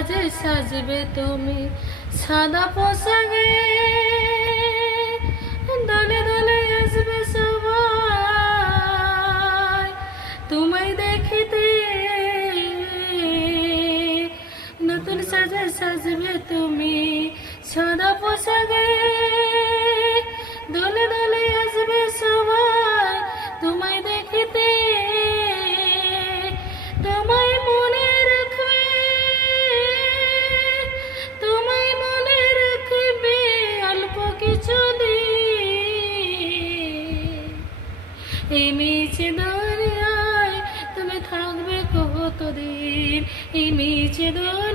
সাজে সাজবে তুমি সাদা পোশাকে, দলে দলে আসবে সবাই তোমায় দেখিতে। নতুন সাজে সাজবে তুমি সাদা পোশাকে, দলে দলে আসবে সবাই তোমায় দেখিতে। তোমায় মনে রাখবে, তোমায় মনে রাখবে অল্প কিছু দিন। এই মিছে দরিয়ায় তুমি থাকবে কতদিন, এই মিছে দরিয়ায়